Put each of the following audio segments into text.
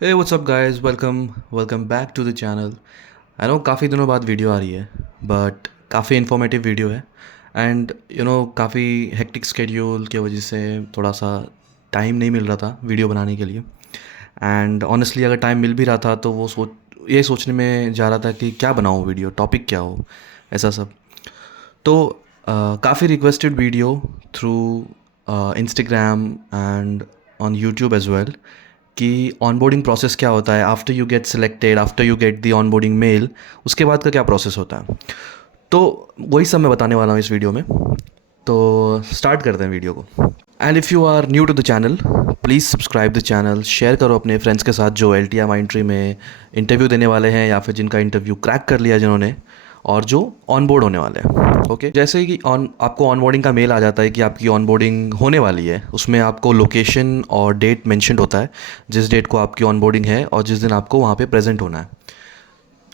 Hey what's up guys, welcome welcome back to the channel. I know काफ़ी दिनों बाद video आ रही है, बट काफ़ी इन्फॉर्मेटिव वीडियो है। एंड काफ़ी हेक्टिक स्केड्यूल की वजह से थोड़ा सा टाइम नहीं मिल रहा था वीडियो बनाने के लिए। एंड ऑनेस्टली अगर टाइम मिल भी रहा था तो वो ये सोचने में जा रहा था कि क्या बनाऊँ, वीडियो टॉपिक क्या हो, ऐसा सब। तो काफ़ी requested video through Instagram and on YouTube as well कि ऑनबोर्डिंग प्रोसेस क्या होता है after you get selected, after you get the onboarding mail, उसके बाद का क्या प्रोसेस होता है। तो वही सब मैं बताने वाला हूँ इस वीडियो में। तो स्टार्ट करते हैं वीडियो को। And if you are new to the channel, please subscribe the channel, share करो अपने फ्रेंड्स के साथ जो LTI माइंट्री में इंटरव्यू देने वाले हैं या फिर जिनका इंटरव्यू क्रैक कर लिया जिन्होंने, और जो ऑन बोर्ड होने वाले हैं। ओके, जैसे कि आपको ऑनबोर्डिंग का मेल आ जाता है कि आपकी ऑनबोर्डिंग होने वाली है, उसमें आपको लोकेशन और डेट मेंशन्ड होता है, जिस डेट को आपकी ऑनबोर्डिंग है और जिस दिन आपको वहाँ पे प्रेजेंट होना है।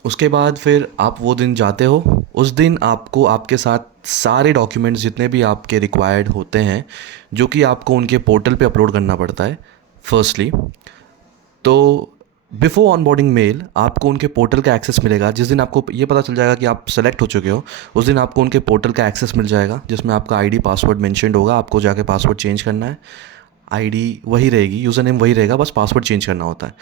उसके बाद फिर आप वो दिन जाते हो। उस दिन आपको आपके साथ सारे डॉक्यूमेंट्स जितने भी आपके रिक्वायर्ड होते हैं, जो कि आपको उनके पोर्टल पे अपलोड करना पड़ता है फर्स्टली। तो बिफोर ऑनबोर्डिंग मेल आपको उनके पोर्टल का एक्सेस मिलेगा। जिस दिन आपको ये पता चल जाएगा कि आप सेलेक्ट हो चुके हो, उस दिन आपको उनके पोर्टल का एक्सेस मिल जाएगा, जिसमें आपका आईडी पासवर्ड मेंशन्ड होगा। आपको जाके पासवर्ड चेंज करना है। आईडी वही रहेगी, यूज़र नेम वही रहेगा, बस पासवर्ड चेंज करना होता है।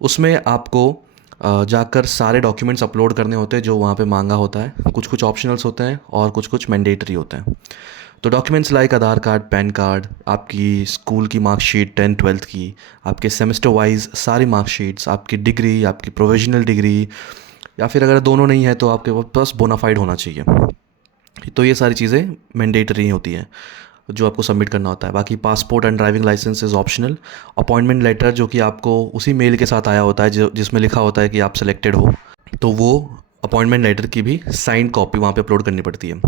उसमें आपको जाकर सारे डॉक्यूमेंट्स अपलोड करने होते हैं जो वहाँ पे मांगा होता है। कुछ कुछ ऑप्शनल्स होते हैं और कुछ कुछ मैंडेटरी होते हैं। तो डॉक्यूमेंट्स लाइक आधार कार्ड, पैन कार्ड, आपकी स्कूल की मार्कशीट 10th-12th की, आपके सेमेस्टर वाइज सारी मार्कशीट्स, आपकी डिग्री, आपकी प्रोविजनल डिग्री, या फिर अगर दोनों नहीं है तो आपके पास बोनाफाइड होना चाहिए। तो ये सारी चीज़ें मैंडेटरी होती हैं जो आपको सबमिट करना होता है। बाकी passport and driving licence is optional. Appointment letter जो कि आपको उसी मेल के साथ आया होता है जो जिसमें लिखा होता है कि आप सिलेक्टेड हो, तो वो अपॉइंटमेंट लेटर की भी साइंड कॉपी वहाँ पे अपलोड करनी पड़ती है।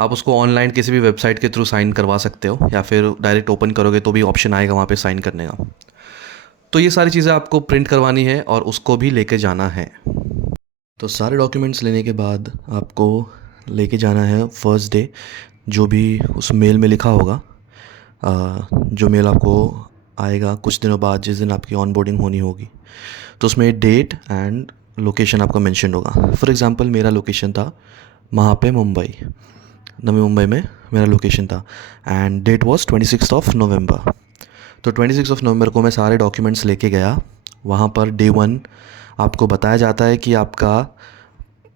आप उसको ऑनलाइन किसी भी वेबसाइट के थ्रू साइन करवा सकते हो, या फिर डायरेक्ट ओपन करोगे तो भी ऑप्शन आएगा वहाँ पे साइन करने का। तो ये सारी चीज़ें आपको प्रिंट करवानी है और उसको भी लेके जाना है। तो सारे डॉक्यूमेंट्स लेने के बाद आपको लेके जाना है फर्स्ट डे, जो भी उस मेल में लिखा होगा। जो मेल आपको आएगा कुछ दिनों बाद, जिस दिन आपकी ऑनबोर्डिंग होनी होगी, तो उसमें डेट एंड लोकेशन आपका मेंशन होगा। फॉर एग्जांपल मेरा लोकेशन था वहाँ पे मुंबई, नवी मुंबई में मेरा लोकेशन था, एंड डेट वाज 26 नवंबर। तो 26 नवंबर को मैं सारे डॉक्यूमेंट्स लेके गया। वहाँ पर डे 1 आपको बताया जाता है कि आपका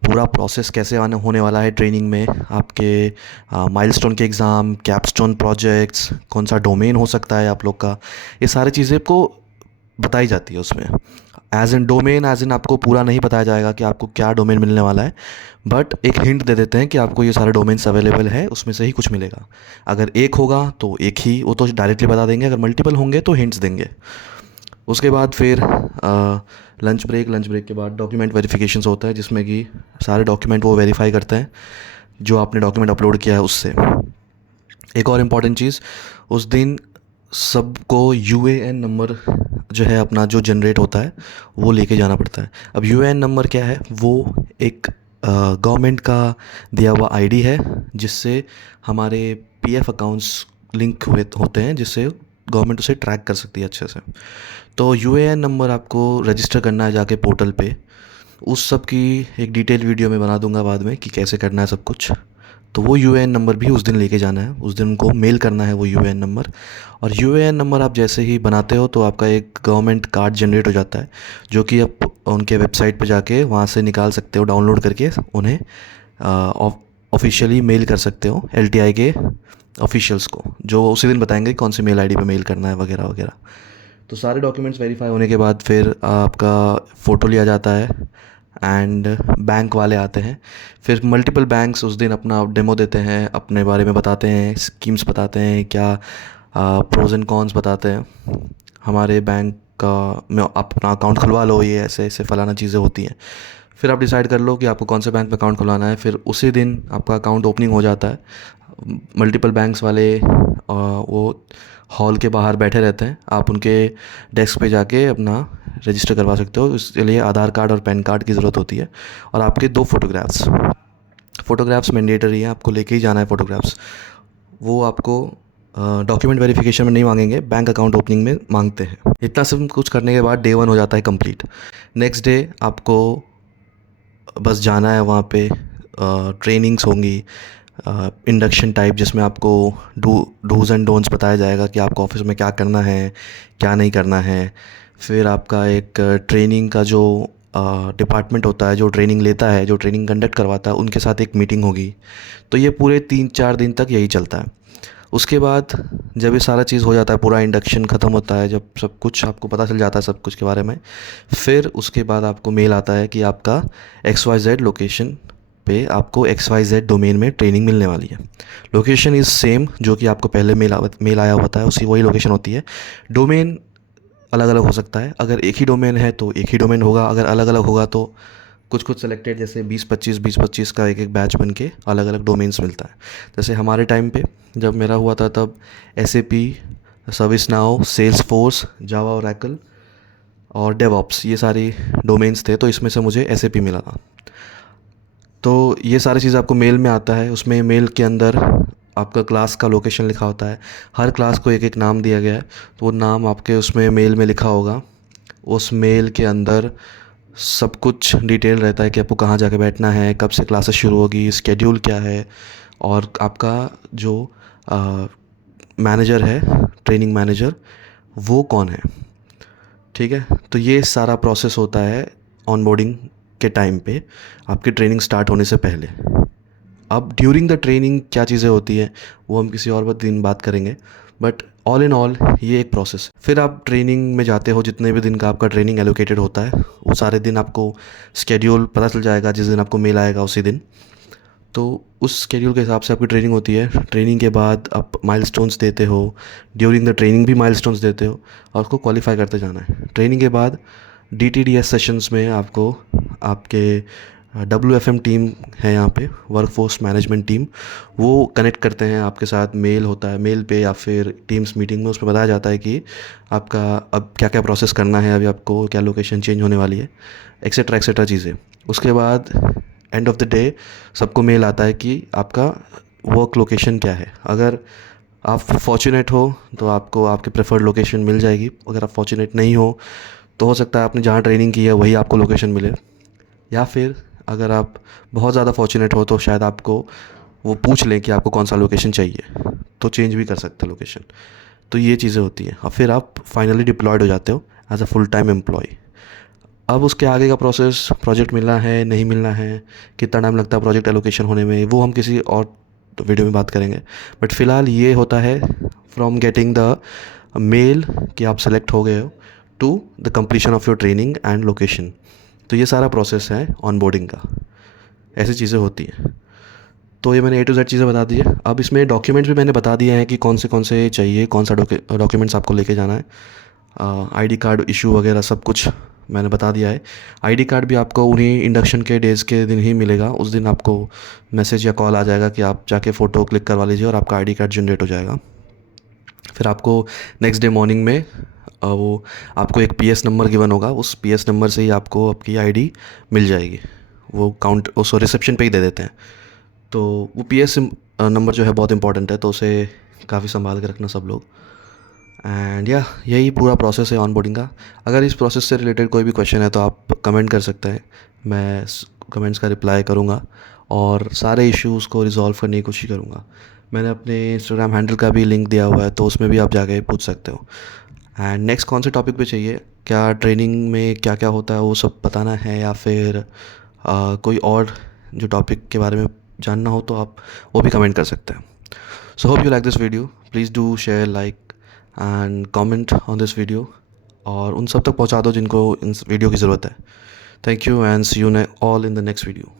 पूरा प्रोसेस कैसे होने वाला है ट्रेनिंग में। आपके माइलस्टोन के एग्ज़ाम, कैपस्टोन प्रोजेक्ट्स, कौन सा डोमेन हो सकता है आप लोग का, ये सारी चीज़ें आपको बताई जाती है उसमें। As in domain, as in आपको पूरा नहीं बताया जाएगा कि आपको क्या डोमेन मिलने वाला है, बट एक हिंट दे देते हैं कि आपको ये सारे डोमेन्स अवेलेबल है, उसमें से ही कुछ मिलेगा। अगर एक होगा तो एक ही, वो तो डायरेक्टली बता देंगे। अगर मल्टीपल होंगे तो हिंट्स देंगे। उसके बाद फिर लंच ब्रेक के बाद डॉक्यूमेंट वेरिफिकेशंस होता है, जिसमें कि सारे डॉक्यूमेंट वो वेरीफाई करते हैं जो आपने डॉक्यूमेंट अपलोड किया है उससे। एक और इम्पॉर्टेंट चीज़, उस दिन सबको UAN नंबर जो है अपना जो जनरेट होता है वो लेके जाना पड़ता है। अब UAN नंबर क्या है? वो एक गवर्नमेंट का दिया हुआ आईडी है, जिससे हमारे PF अकाउंट्स लिंक हुए होते हैं, जिससे गवर्नमेंट उसे ट्रैक कर सकती है अच्छे से। तो UAN नंबर आपको रजिस्टर करना है जाके पोर्टल पे। उस सब की एक डिटेल वीडियो मैं बना दूंगा बाद में कि कैसे करना है सब कुछ। तो वो UAN नंबर भी उस दिन लेके जाना है, उस दिन उनको मेल करना है वो UAN नंबर। और UAN नंबर आप जैसे ही बनाते हो तो आपका एक गवर्नमेंट कार्ड जनरेट हो जाता है, जो कि आप उनके वेबसाइट पे जाके वहाँ से निकाल सकते हो, डाउनलोड करके उन्हें ऑफिशियली मेल कर सकते हो LTI के ऑफिशियल्स को, जो उसी दिन बताएंगे कौन सी मेल आईडी पे मेल करना है वगैरह वगैरह। तो सारे डॉक्यूमेंट्स वेरीफाई होने के बाद फिर आपका फ़ोटो लिया जाता है एंड बैंक वाले आते हैं। फिर मल्टीपल बैंक्स उस दिन अपना डेमो देते हैं, अपने बारे में बताते हैं, स्कीम्स बताते हैं, क्या प्रोज एंड कॉन्स बताते हैं। हमारे बैंक का में आप अपना अकाउंट खुलवा लो, ये ऐसे ऐसे फ़लाना चीज़ें होती हैं। फिर आप डिसाइड कर लो कि आपको कौन से बैंक में अकाउंट खुलवाना है। फिर उसी दिन आपका अकाउंट ओपनिंग हो जाता है। मल्टीपल बैंक्स वाले वो हॉल के बाहर बैठे रहते हैं, आप उनके डेस्क पे जाके अपना रजिस्टर करवा सकते हो। इसके लिए आधार कार्ड और पैन कार्ड की ज़रूरत होती है, और आपके 2 फ़ोटोग्राफ्स मैंडेटरी हैं, आपको लेके ही जाना है फ़ोटोग्राफ्स। वो आपको डॉक्यूमेंट वेरिफिकेशन में नहीं मांगेंगे, बैंक अकाउंट ओपनिंग में मांगते हैं। इतना सब कुछ करने के बाद डे 1 हो जाता है कंप्लीट। नेक्स्ट डे आपको बस जाना है वहाँ पे, ट्रेनिंग्स होंगी, इंडक्शन टाइप, जिसमें आपको डूज़ एंड डोंट्स बताया जाएगा कि आपको ऑफिस में क्या करना है, क्या नहीं करना है। फिर आपका एक ट्रेनिंग का जो डिपार्टमेंट होता है, जो ट्रेनिंग लेता है, जो ट्रेनिंग कंडक्ट करवाता है, उनके साथ एक मीटिंग होगी। तो ये पूरे 3-4 दिन तक यही चलता है। उसके बाद जब ये सारा चीज़ हो जाता है, पूरा इंडक्शन ख़त्म होता है, जब सब कुछ आपको पता चल जाता है सब कुछ के बारे में, फिर उसके बाद आपको मेल आता है कि आपका XYZ लोकेशन पे आपको XYZ डोमेन में ट्रेनिंग मिलने वाली है। लोकेशन इज़ सेम जो कि आपको पहले मेल आया होता है, उसी वही लोकेशन होती है। डोमेन अलग अलग हो सकता है। अगर एक ही डोमेन है तो एक ही डोमेन होगा, अगर अलग अलग होगा तो कुछ कुछ सेलेक्टेड, जैसे 20-25 का एक एक बैच बन के अलग अलग डोमेन्स मिलता है। जैसे हमारे टाइम पे जब मेरा हुआ था तब SAP, ServiceNow, Salesforce, Java, Oracle और डेवऑप्स, ये सारी डोमेन्स थे। तो इसमें से मुझे SAP मिला था। तो ये सारी चीज़ आपको मेल में आता है। उसमें मेल के अंदर आपका क्लास का लोकेशन लिखा होता है। हर क्लास को एक एक नाम दिया गया है, तो वो नाम आपके उसमें मेल में लिखा होगा। उस मेल के अंदर सब कुछ डिटेल रहता है कि आपको कहाँ जाके बैठना है, कब से क्लासेस शुरू होगी, स्केड्यूल क्या है, और आपका जो मैनेजर है, ट्रेनिंग मैनेजर, वो कौन है। ठीक है, तो ये सारा प्रोसेस होता है ऑनबोर्डिंग के टाइम पे, आपकी ट्रेनिंग स्टार्ट होने से पहले। अब ड्यूरिंग द ट्रेनिंग क्या चीज़ें होती हैं वो हम किसी और दिन बात करेंगे, बट ऑल इन ऑल ये एक प्रोसेस। फिर आप ट्रेनिंग में जाते हो, जितने भी दिन का आपका ट्रेनिंग एलोकेटेड होता है वो सारे दिन आपको स्केड्यूल पता चल जाएगा। जिस दिन आपको मेल आएगा उसी दिन, तो उस स्केड्यूल के हिसाब से आपकी ट्रेनिंग होती है। ट्रेनिंग के बाद आप माइलस्टोन्स देते हो, ड्यूरिंग द ट्रेनिंग भी माइलस्टोन्स देते हो, और उसको क्वालिफाई करते जाना है। ट्रेनिंग के बाद DTDS सेशंस में आपको आपके WFM टीम है यहाँ पे, वर्कफोर्स मैनेजमेंट टीम, वो कनेक्ट करते हैं आपके साथ। मेल होता है, मेल पे या फिर टीम्स मीटिंग में उसमें बताया जाता है कि आपका अब क्या क्या प्रोसेस करना है, अभी आपको क्या लोकेशन चेंज होने वाली है, एक्सेट्रा चीज़ें। उसके बाद एंड ऑफ द डे सबको मेल आता है कि आपका वर्क लोकेशन क्या है। अगर आप फॉर्चुनेट हो तो आपको आपके प्रेफर्ड लोकेशन मिल जाएगी। अगर आप फॉर्चुनेट नहीं हो तो हो सकता है आपने जहाँ ट्रेनिंग की है वही आपको लोकेशन मिले, या फिर अगर आप बहुत ज़्यादा फॉर्चुनेट हो तो शायद आपको वो पूछ लें कि आपको कौन सा लोकेशन चाहिए, तो चेंज भी कर सकते हैं लोकेशन। तो ये चीज़ें होती हैं, और फिर आप फाइनली डिप्लॉयड हो जाते हो as a full time employee. अब उसके आगे का प्रोसेस, प्रोजेक्ट मिलना है नहीं मिलना है, कितना टाइम लगता है प्रोजेक्ट एलोकेशन होने में, वो हम किसी और वीडियो में बात करेंगे। बट फ़िलहाल ये होता है फ्रॉम गेटिंग द मेल कि आप सेलेक्ट हो गए हो, to the completion of your training and location. तो ये सारा प्रोसेस है ऑनबोर्डिंग का, ऐसी चीज़ें होती हैं। तो ये मैंने A to Z चीज़ें बता दी है। अब इसमें डॉक्यूमेंट्स भी मैंने बता दिए हैं कि कौन से चाहिए, कौन सा डॉक्यूमेंट्स आपको लेके जाना है। ID कार्ड इशू वगैरह सब कुछ मैंने बता दिया है। ID कार्ड भी आपको उन्हीं इंडक्शन के डेज़ के दिन ही मिलेगा। उस दिन आपको मैसेज या कॉल आ जाएगा कि आप जाके फ़ोटो क्लिक करवा लीजिए और आपका ID कार्ड जनरेट हो जाएगा। फिर आपको नेक्स्ट डे मॉर्निंग में वो आपको एक PS नंबर गिवन होगा, उस PS नंबर से ही आपको आपकी ID मिल जाएगी। वो उसको रिसेप्शन पे ही दे देते हैं। तो वो PS नंबर जो है बहुत इंपॉर्टेंट है, तो उसे काफ़ी संभाल के रखना सब लोग। एंड यही पूरा प्रोसेस है ऑनबोर्डिंग का। अगर इस प्रोसेस से रिलेटेड कोई भी क्वेश्चन है तो आप कमेंट कर सकते हैं, मैं कमेंट्स का रिप्लाई करूँगा और सारे इश्यूज़ को रिजॉल्व करने की कोशिश करूँगा। मैंने अपने इंस्टाग्राम हैंडल का भी लिंक दिया हुआ है, तो उसमें भी आप जाके पूछ सकते हो। एंड नेक्स्ट कौन से टॉपिक पे चाहिए, क्या ट्रेनिंग में क्या क्या होता है वो सब बताना है, या फिर कोई और जो टॉपिक के बारे में जानना हो, तो आप वो भी कमेंट कर सकते हैं। So hope you like this video, please do share, like and comment on this video, और उन सब तक पहुंचा दो जिनको इन वीडियो की ज़रूरत है। Thank you and see you all in the next video.